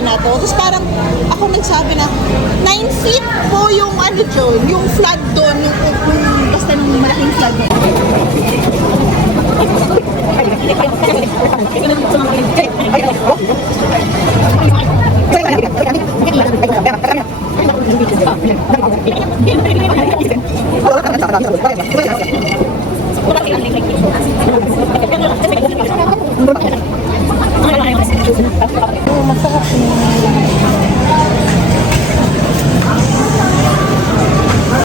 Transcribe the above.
area na to. Tapos parang ako nagsabi na 9 feet po yung ano dyan, yung flood doon, yung basta yung malaking flood doon.